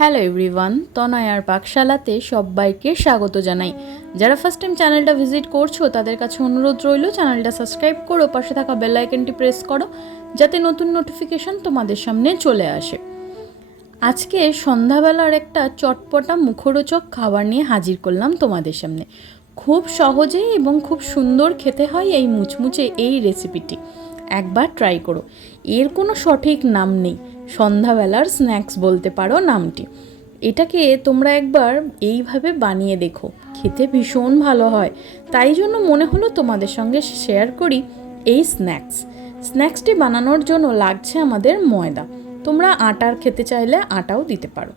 Hello everyone, তনয়ার পাকশালাতে সবাইকে স্বাগত জানাই। যারা ফার্স্ট টাইম চ্যানেলটা ভিজিট করছ, তাদের কাছে অনুরোধ রইল চ্যানেলটা সাবস্ক্রাইব করো, পাশে থাকা বেল আইকনটি প্রেস করো, যাতে নতুন নোটিফিকেশন তোমাদের সামনে চলে আসে। আজকে সন্ধ্যাবেলার একটা চটপটা মুখরোচক খাবার নিয়ে হাজির করলাম তোমাদের সামনে। খুব সহজেই এবং খুব সুন্দর খেতে হয় এই মুচমুচে এই রেসিপিটি একবার ট্রাই করো। এর কোনো সঠিক নাম নেই। সন্ধ্যাবেলার স্ন্যাক্স বলতে পারো নামটি। এটাকে তোমরা একবার এইভাবে বানিয়ে দেখো। খেতে ভীষণ ভালো হয়। তাই জন্য মনে হলো তোমাদের সঙ্গে শেয়ার করি এই স্ন্যাক্স। স্ন্যাক্সটি বানানোর জন্য লাগছে আমাদের ময়দা। তোমরা আটার খেতে চাইলে আটাও দিতে পারো।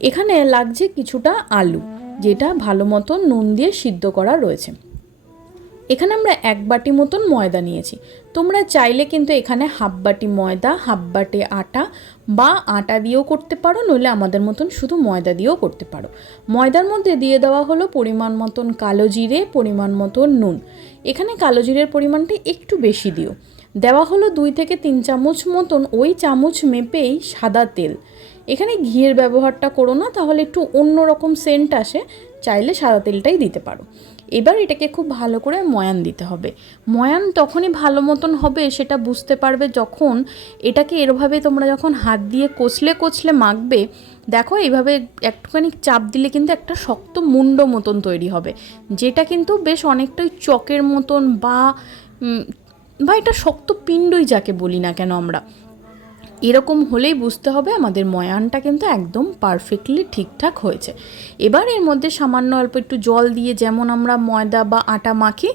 এখানে লাগছে কিছুটা আলু, যেটা ভালো মতো নুন দিয়ে সিদ্ধ করা রয়েছে। এখানে আমরা এক বাটি মতন ময়দা নিয়েছি। তোমরা চাইলে কিন্তু এখানে হাফ বাটি ময়দা, হাফ বাটি আটা বা আটা দিয়েও করতে পারো, নইলে আমাদের মতন শুধু ময়দা দিয়েও করতে পারো। ময়দার মধ্যে দিয়ে দেওয়া হলো পরিমাণ মতন কালো জিরে, পরিমাণ মতন নুন। এখানে কালো জিরের পরিমাণটা একটু বেশি দিও। দেওয়া হলো দুই থেকে তিন চামচ মতন ওই চামচ মেপেই সাদা তেল। এখানে ঘিয়ের ব্যবহারটা করো না, তাহলে একটু অন্য রকম সেন্ট আসে। চাইলে সাদা তেলটাই দিতে পারো। এবার এটাকে খুব ভালো করে ময়ান দিতে হবে। ময়ান তখনই ভালো মতন হবে সেটা বুঝতে পারবে যখন এটাকে এরভাবে তোমরা যখন হাত দিয়ে কচলে কচলে মাখবে, দেখো এইভাবে একটুখানি চাপ দিলে কিন্তু একটা শক্ত মুন্ড মতন তৈরি হবে, যেটা কিন্তু বেশ অনেকটাই চকের মতন বা বা এটা শক্ত পিণ্ডই যাকে বলি না কেন আমরা। এরকম হলেই বুঝতে হবে আমাদের ময়ানটা কিন্তু একদম পারফেক্টলি ঠিকঠাক হয়েছে। এবার এর মধ্যে সামান্য অল্প একটু জল দিয়ে যেমন আমরা ময়দা বা আটা মাখি,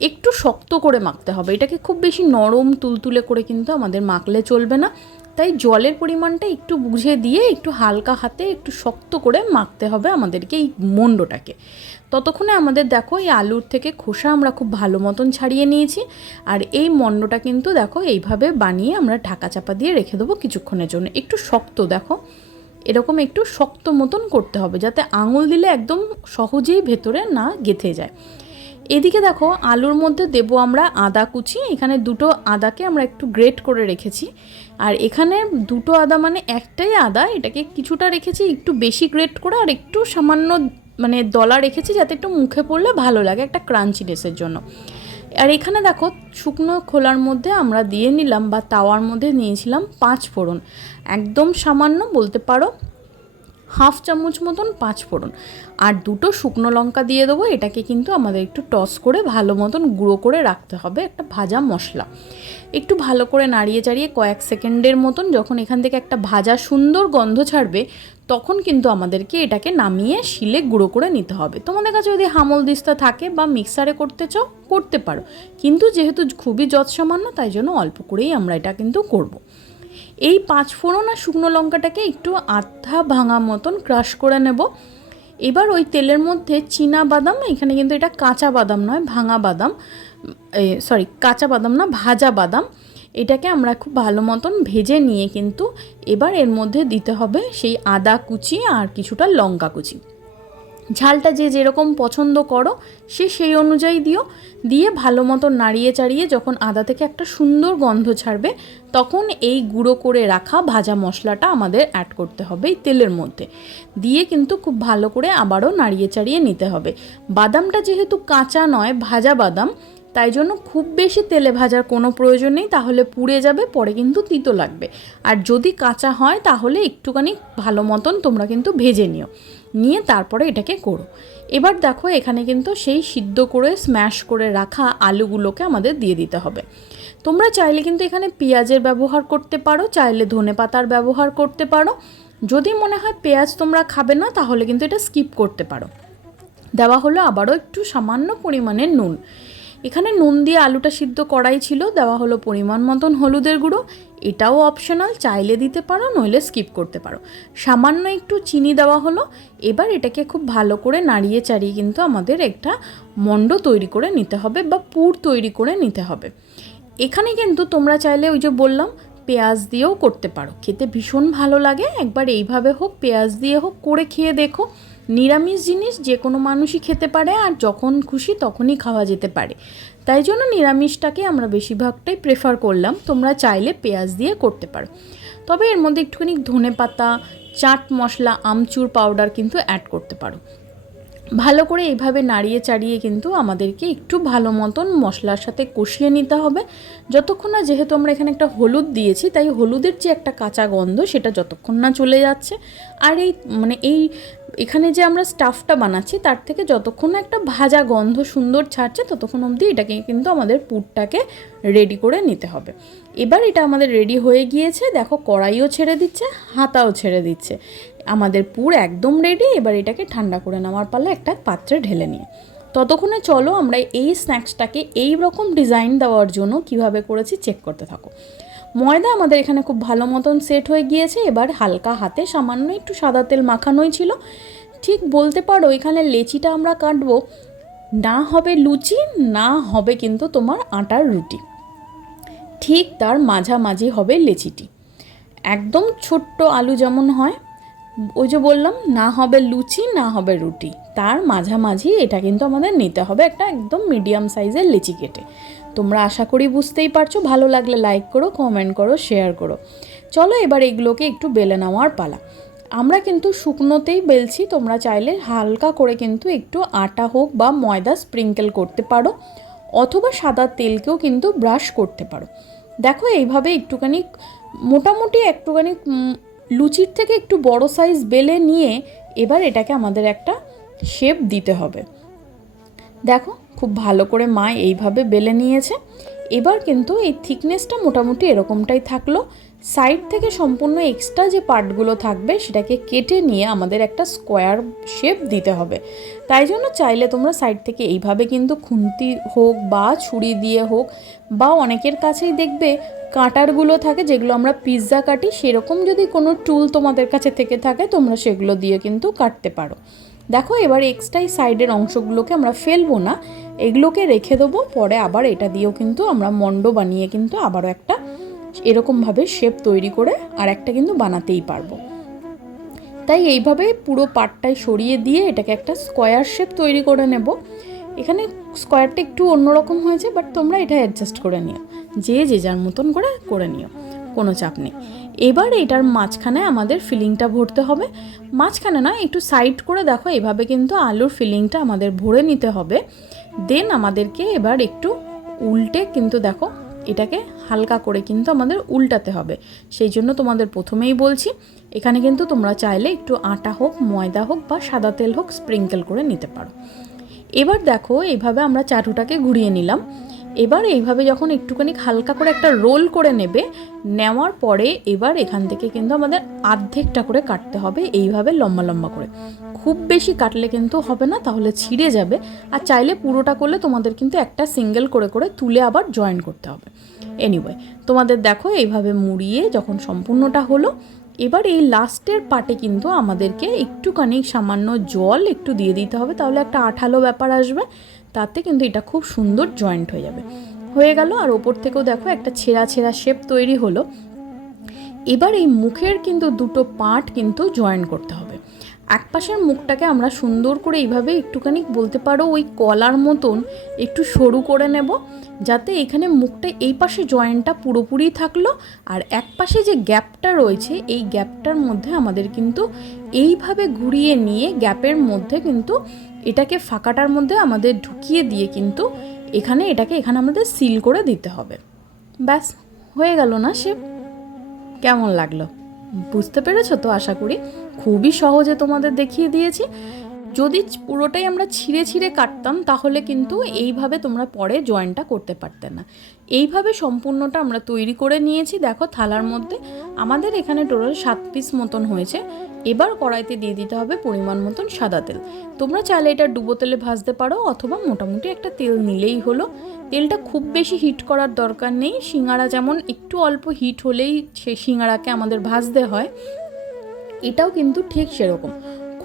একটু শক্ত করে মাখতে হবে। এটাকে খুব বেশি নরম, তুলতুলে করে কিন্তু আমাদের মাখলে চলবে না। তাই জলের পরিমাণটা একটু বুঝে দিয়ে একটু হালকা হাতে একটু শক্ত করে মাখতে হবে আমাদেরকে এই মণ্ডটাকে। ততক্ষণে আমাদের দেখো এই আলুর থেকে খোসা আমরা খুব ভালো মতন ছাড়িয়ে নিয়েছি আর এই মণ্ডটা কিন্তু দেখো এইভাবে বানিয়ে আমরা ঢাকা চাপা দিয়ে রেখে দেবো কিছুক্ষণের জন্য। একটু শক্ত দেখো, এরকম একটু শক্ত মতন করতে হবে যাতে আঙুল দিলে একদম সহজেই ভেতরে না গেঁথে যায়। এদিকে দেখো, আলুর মধ্যে দেবো আমরা আদা কুচি। এখানে দুটো আদাকে আমরা একটু গ্রেট করে রেখেছি। আর এখানে দুটো আদা মানে একটাই আদা, এটাকে কিছুটা রেখেছি, একটু বেশি গ্রেট করে আর একটু সামান্য মানে দলা রেখেছি যাতে একটু মুখে পড়লে ভালো লাগে একটা ক্রাঞ্চিনেসের জন্য। আর এখানে দেখো, শুকনো খোলার মধ্যে আমরা দিয়ে নিলাম বা তাওয়ার মধ্যে নিয়েছিলাম পাঁচ ফোড়ন। একদম সামান্য বলতে পারো হাফ চামচ মতন পাঁচ ফোড়ন। আর দুটো শুকনো লঙ্কা দিয়ে দেবো, এটাকে কিন্তু আমাদের একটু টস করে ভালো মতন গুঁড়ো করে রাখতে হবে একটা ভাজা মশলা। একটু ভালো করে নাড়িয়ে চাড়িয়ে কয়েক সেকেন্ডের মতন যখন এখান থেকে একটা ভাজা সুন্দর গন্ধ ছাড়বে, তখন কিন্তু আমাদেরকে এটাকে নামিয়ে শিলে গুঁড়ো করে নিতে হবে। তোমাদের কাছে যদি হামল দিস্তা থাকে বা মিক্সারে করতে চাও, করতে পারো। কিন্তু যেহেতু খুবই যৎসামান্য তাই জন্য অল্প করেই আমরা এটা কিন্তু করব। এই পাঁচ ফোড়ন আর শুকনো লঙ্কাটাকে একটু আধা ভাঙা মতন ক্রাশ করে নেব। এবার ওই তেলের মধ্যে চীনা বাদাম, এখানে কিন্তু এটা কাঁচা বাদাম নয়, ভাঙা বাদাম সরি কাঁচা বাদাম না, ভাজা বাদাম, এটাকে আমরা খুব ভালো মতন ভেজে নিয়ে কিন্তু এবার এর মধ্যে দিতে হবে সেই আদা কুচি আর কিছুটা লঙ্কা কুচি। ঝালটা যে যেরকম পছন্দ করো, সে সেই অনুযায়ী দিও। দিয়ে ভালো মতো নাড়িয়ে চাড়িয়ে যখন আদা থেকে একটা সুন্দর গন্ধ ছাড়বে, তখন এই গুঁড়ো করে রাখা ভাজা মশলাটা আমাদের অ্যাড করতে হবে এই তেলের মধ্যে। দিয়ে কিন্তু খুব ভালো করে আবারও নাড়িয়ে চাড়িয়ে নিতে হবে। বাদামটা যেহেতু কাঁচা নয়, ভাজা বাদাম তাই জন্য খুব বেশি তেলে ভাজার কোনো প্রয়োজন নেই, তাহলে পুড়ে যাবে, পরে কিন্তু তিতো লাগবে। আর যদি কাঁচা হয়, তাহলে একটুখানি ভালো মতন তোমরা কিন্তু ভেজে নিও। নিয়ে তারপরে এটাকে করো। এবার দেখো, এখানে কিন্তু সেই সিদ্ধ করে, স্ম্যাশ করে রাখা আলুগুলোকে আমাদের দিয়ে দিতে হবে। তোমরা চাইলে কিন্তু এখানে পেঁয়াজের ব্যবহার করতে পারো, চাইলে ধনে পাতার ব্যবহার করতে পারো। যদি মনে হয় পেঁয়াজ তোমরা খাবে না, তাহলে কিন্তু এটা স্কিপ করতে পারো। দেওয়া হলো আবারও একটু সামান্য পরিমাণে নুন। এখানে নুন দিয়ে আলুটা সিদ্ধ করাই ছিল, দেওয়া হলো পরিমাণ মতন হলুদের গুঁড়ো। এটাও অপশনাল চাইলে দিতে পারো, নইলে স্কিপ করতে পারো। সামান্য একটু চিনি দেওয়া হলো, এবার এটাকে খুব ভালো করে নাড়িয়ে চাড়িয়ে কিন্তু আমাদের একটা মণ্ড তৈরি করে নিতে হবে বা পুর তৈরি করে নিতে হবে। এখানে কিন্তু তোমরা চাইলে ওই যে বললাম, পেঁয়াজ দিয়েও করতে পারো। খেতে ভীষণ ভালো লাগে, একবার এইভাবে হোক, পেঁয়াজ দিয়ে হোক, করে খেয়ে দেখো। নিরামিষ জিনিস যে কোনো মানুষই খেতে পারে আর যখন খুশি তখনই খাওয়া যেতে পারে। তাই জন্য নিরামিষটাকে আমরা বেশিরভাগটাই প্রেফার করলাম। তোমরা চাইলে পেঁয়াজ দিয়ে করতে পারো। তবে এর মধ্যে একটুখানি ধনে পাতা, চাট মশলা, আমচুর পাউডার কিন্তু অ্যাড করতে পারো। ভালো করে এইভাবে নাড়িয়ে চাড়িয়ে কিন্তু আমাদেরকে একটু ভালো মতন মশলার সাথে কষিয়ে নিতে হবে। যতক্ষণ না যেহেতু আমরা এখানে একটা হলুদ দিয়েছি, তাই হলুদের যে একটা কাঁচা গন্ধ সেটা যতক্ষণ না চলে যাচ্ছে। আর এই মানে এই এখানে যে আমরা স্টাফটা বানাচ্ছি, তার থেকে যতক্ষণ একটা ভাজা গন্ধ সুন্দর ছাড়ছে, ততক্ষণ অবধি এটাকে কিন্তু আমাদের পুরটাকে রেডি করে নিতে হবে। এবার এটা আমাদের রেডি হয়ে গিয়েছে, দেখো কড়াইও ছেড়ে দিচ্ছে, হাতাও ছেড়ে দিচ্ছে। আমাদের পুর একদম রেডি এবার এটাকে ঠান্ডা করে নেওয়ার পালা একটা পাত্রে ঢেলে নিয়ে। ততক্ষণে চলো আমরা এই স্ন্যাক্সটাকে এই রকম ডিজাইন দেওয়ার জন্য কীভাবে করেছি চেক করতে থাকো। ময়দা আমাদের এখানে খুব ভালো মতন সেট হয়ে গিয়েছে। এবার হালকা হাতে সামান্য একটু সাদা তেল মাখানোই ছিল। ঠিক বলতে পারো, এখানে লেচিটা আমরা কাটবো। না হবে লুচি, না হবে কিন্তু তোমার আটার রুটি। ঠিক তার মাঝামাঝি হবে লেচিটি। একদম ছোট্ট আলু যেমন হয়, ওই যে বললাম, না হবে লুচি, না হবে রুটি। তার মাঝামাঝি এটা কিন্তু আমাদের নিতে হবে একটা একদম মিডিয়াম সাইজের লেচি কেটে। তোমরা আশা করি বুঝতেই পারছ। ভালো লাগলে লাইক করো কমেন্ট করো শেয়ার করো। চলো এবার এগুলোকে একটু বেলে নেওয়ার পালা। আমরা কিন্তু শুকনোতেই বেলছি, তোমরা চাইলে হালকা করে কিন্তু একটু আটা হোক বা ময়দা স্প্রিঙ্কেল করতে পারো, অথবা সাদা তেলকেও কিন্তু ব্রাশ করতে পারো। দেখো এইভাবে একটুখানি, মোটামুটি একটুখানি লুচির থেকে একটু বড় সাইজ বেলে নিয়ে এবার এটাকে আমাদের একটা শেপ দিতে হবে। দেখো, খুব ভালো করে মা এইভাবে বেলে নিয়েছে। এবার কিন্তু এই থিকনেসটা মোটামুটি এরকমটাই থাকল। সাইড থেকে সম্পূর্ণ এক্সট্রা যে পার্টগুলো থাকবে, সেটাকে কেটে নিয়ে আমাদের একটা স্কোয়ার শেপ দিতে হবে। তাই জন্য চাইলে তোমরা সাইড থেকে এইভাবে কিন্তু খুন্তি হোক বা ছুরি দিয়ে হোক বা অনেকের কাছেই দেখবে কাঁটারগুলো থাকে, যেগুলো আমরা পিৎজা কাটি, সেরকম যদি কোনো টুল তোমাদের কাছে থেকে থাকে, তোমরা সেগুলো দিয়ে কিন্তু কাটতে পারো। দেখো, এবার এক্সট্রা সাইডের অংশগুলোকে আমরা ফেলব না। এগুলোকে রেখে দেবো, পরে আবার এটা দিয়েও কিন্তু আমরা মণ্ড বানিয়ে কিন্তু আবারও একটা এরকমভাবে শেপ তৈরি করে আর একটা কিন্তু বানাতেই পারব। তাই এইভাবে পুরো পাটটাই সরিয়ে দিয়ে এটাকে একটা স্কোয়ার শেপ তৈরি করে নেব। এখানে স্কোয়ারটা একটু অন্যরকম হয়েছে বাট তোমরা এটা অ্যাডজাস্ট করে নিও। যে যে যার মতন করে করে নিও। কোনো চাপ নেই। এবার এটার মাঝখানে আমাদের ফিলিংটা ভরতে হবে। মাঝখানে না, একটু সাইড করে দেখো, এভাবে কিন্তু আলুর ফিলিংটা আমাদের ভরে নিতে হবে। দেন আমাদেরকে এবার একটু উল্টে কিন্তু দেখো, এটাকে হালকা করে কিন্তু আমাদের উল্টাতে হবে। সেই জন্য তোমাদের প্রথমেই বলছি, এখানে কিন্তু তোমরা চাইলে একটু আটা হোক, ময়দা হোক বা সাদা তেল হোক স্প্রিঙ্কেল করে নিতে পারো। এবার দেখো এইভাবে আমরা চাটুটাকে ঘুরিয়ে নিলাম। এবার এইভাবে যখন একটুখানি হালকা করে একটা রোল করে নেবে, নেওয়ার পরে এবার এখান থেকে কিন্তু আমাদের আর্ধেকটা করে কাটতে হবে, এইভাবে লম্বা লম্বা করে। খুব বেশি কাটলে কিন্তু হবে না, তাহলে ছিঁড়ে যাবে। আর চাইলে পুরোটা করলে তোমাদের কিন্তু একটা সিঙ্গেল করে করে তুলে আবার জয়েন করতে হবে। এনিওয়ে তোমাদের দেখো এইভাবে মুড়িয়ে যখন সম্পূর্ণটা হলো, এবার এই লাস্টের পার্টে কিন্তু আমাদেরকে একটুখানি সামান্য জল একটু দিয়ে দিতে হবে, তাহলে একটা আঠালো ব্যাপার আসবে। তাতে কিন্তু এটা খুব সুন্দর জয়েন্ট হয়ে যাবে। হয়ে গেল আর ওপর থেকেও দেখো একটা ছেঁড়া ছেঁড়া শেপ তৈরি হলো। এবার এই মুখের কিন্তু দুটো পার্ট কিন্তু জয়েন করতে হবে। এক পাশের মুখটাকে আমরা সুন্দর করে এইভাবে একটুখানি বলতে পারো ওই কলার মতন একটু সরু করে নেব, যাতে এখানে মুখটা এই পাশে জয়েন্টটা পুরোপুরি থাকল আর এক পাশে যে গ্যাপটা রয়েছে এই গ্যাপটার মধ্যে আমাদের কিন্তু এইভাবে ঘুরিয়ে নিয়ে গ্যাপের মধ্যে কিন্তু এটাকে ফাঁকাটার মধ্যে আমাদের ঢুকিয়ে দিয়ে কিন্তু এখানে এটাকে এখানে আমাদের সিল করে দিতে হবে। ব্যাস, হয়ে গেল না সে? কেমন লাগল? বুঝতে পেরেছ তো? আশা করি খুবই সহজে তোমাদের দেখিয়ে দিয়েছি। যদি পুরোটাই আমরা ছিঁড়ে ছিঁড়ে কাটতাম, তাহলে কিন্তু এইভাবে তোমরা পরে জয়েনটা করতে পারতে না। এইভাবে সম্পূর্ণটা আমরা তৈরি করে নিয়েছি, দেখো থালার মধ্যে। আমাদের এখানে টোটাল সাত পিস মতন হয়েছে। এবার কড়াইতে দিয়ে দিতে হবে পরিমাণ মতন সাদা তেল। তোমরা চাইলে এটা ডুবো তেলে ভাজতে পারো অথবা মোটামুটি একটা তেল নিলেই হলো। তেলটা খুব বেশি হিট করার দরকার নেই। সিঙ্গারা যেমন একটু অল্প হিট হলেই সে সিঙ্গারাকে আমাদের ভাজতে হয়, এটাও কিন্তু ঠিক সেরকম।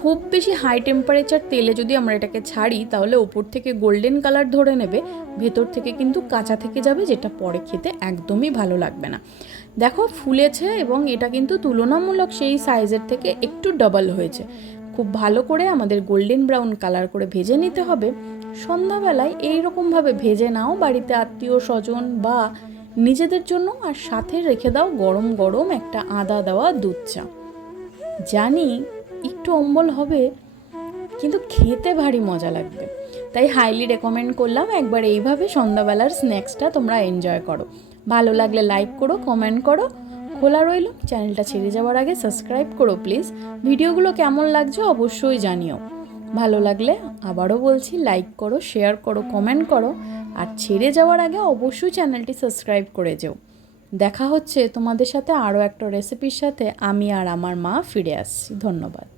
খুব বেশি হাই টেম্পারেচার তেলে যদি আমরা এটাকে ছাড়ি, তাহলে ওপর থেকে গোল্ডেন কালার ধরে নেবে। ভেতর থেকে কিন্তু কাঁচা থেকে যাবে, যেটা পরে খেতে একদমই ভালো লাগবে না। দেখো, ফুলেছে এবং এটা কিন্তু তুলনামূলক সেই সাইজের থেকে একটু ডাবল হয়েছে। খুব ভালো করে আমাদের গোল্ডেন ব্রাউন কালার করে ভেজে নিতে হবে। সন্ধ্যাবেলায় এইরকমভাবে ভেজে নাও, বাড়িতে আত্মীয় স্বজন বা নিজেদের জন্য, আর সাথে রেখে দাও গরম গরম একটা আদা দেওয়া দুধ চা। জানি একটু অম্বল হবে, কিন্তু খেতে ভারী মজা লাগবে। তাই হাইলি রেকমেন্ড করলাম একবার এইভাবে সন্ধ্যাবেলার স্ন্যাক্সটা তোমরা এনজয় করো। ভালো লাগলে লাইক করো কমেন্ট করো, খোলা রইল চ্যানেলটা ছেড়ে যাওয়ার আগে সাবস্ক্রাইব করো প্লিজ ভিডিওগুলো কেমন লাগছে অবশ্যই জানিও। ভালো লাগলে আবারও বলছি লাইক করো শেয়ার করো কমেন্ট করো, আর ছেড়ে যাওয়ার আগে অবশ্যই চ্যানেলটি সাবস্ক্রাইব করে যেও। দেখা হচ্ছে তোমাদের সাথে আরও একটা রেসিপির সাথে আমি আর আমার মা ফিরে আসছি। ধন্যবাদ।